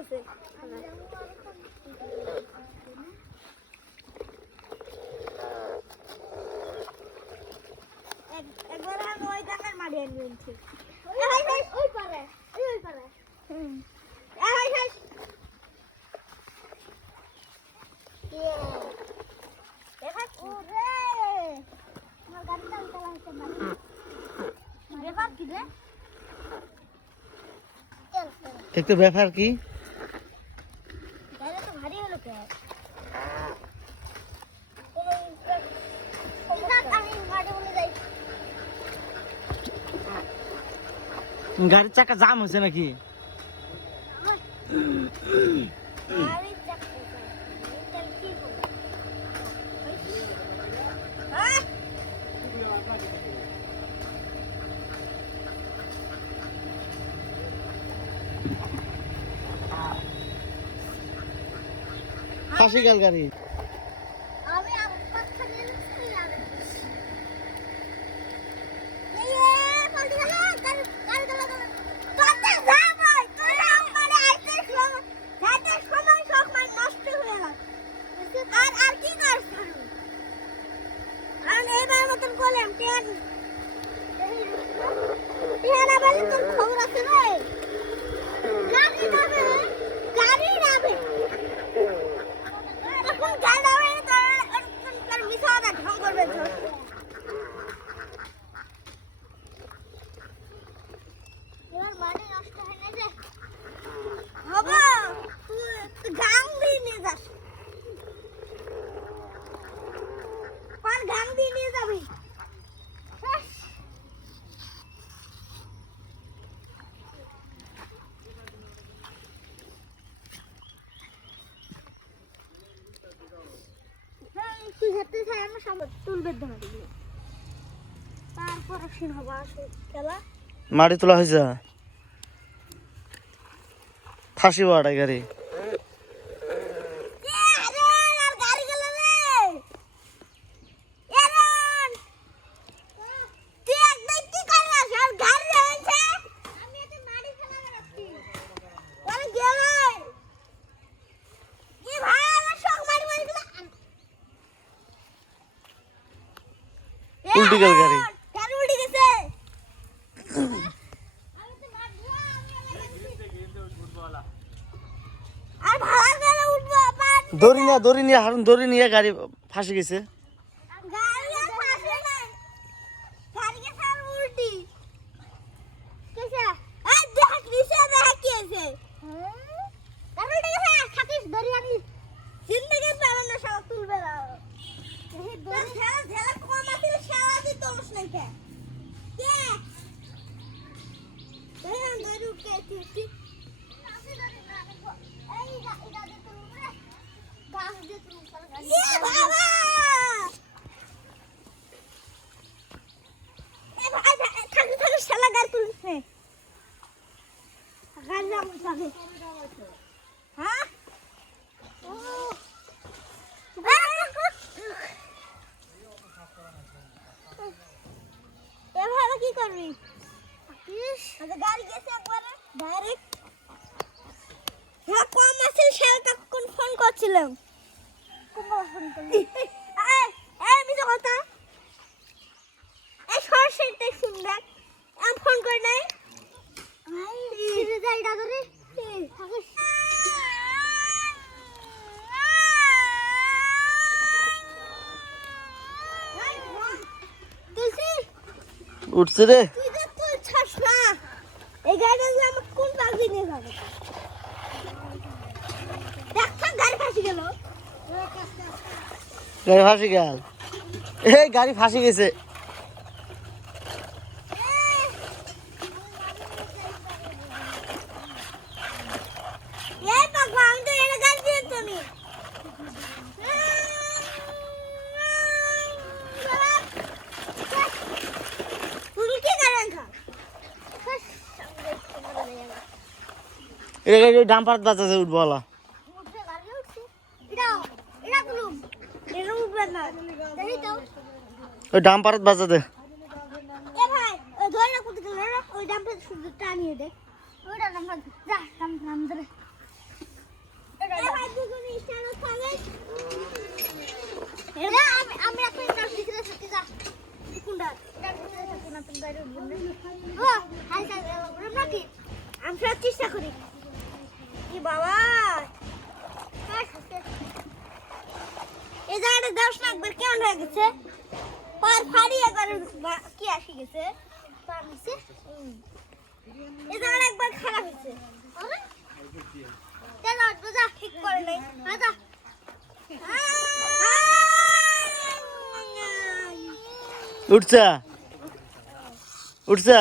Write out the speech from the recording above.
গেছে একবার আমি ওই জায়গায় মারি আনছি ওই পারে ওই পারে একটু ব্যাপার কি গাড়ির চাকা জাম হয়েছে নাকি ফাঁসি গেল গাড়ি মাটি তোলা হয়েছে ফাঁসি বাড়াই গাড়ি উল্টি গেল গাড়ি দড়ি নিয়ে হারুন দড়ি নিয়ে গাড়ি ফাঁসি গেছে কি করবি গাড়ি গেছে একবারে ডাইরেক্ট কম আছে সেটা কোন ফোন করছিলাম কথা এই সরষেটা শুনবে আমি ফোন করে নাই উঠছে রে এই গাড়ি আমার কোন পাখি নিয়ে যাবে গাড়ি ফাঁসি গেল এই গাড়ি ফাঁসি গেছে ডাম্পার বাজাতে উঠবো ওই ডাম্পার বাজাতে ভাই দুজনে ইশারা করে আমি এখন নাম লিখে থাকি যা কোনটা এটা লিখে থাকি না তুমি বাইরে উঠবে ও হাই হাই বললাম নাকি আমি সব চেষ্টা করি কি বাবা এই জায়গাটা দশ না একবার কেমন হয়ে গেছে পার ফাড়ি একবার কি আসি গেছে পার হয়েছে এই জায়গাটা একবার খারাপ হয়েছে চলো যা ঠিক করে নেই যা উঠছা উঠছা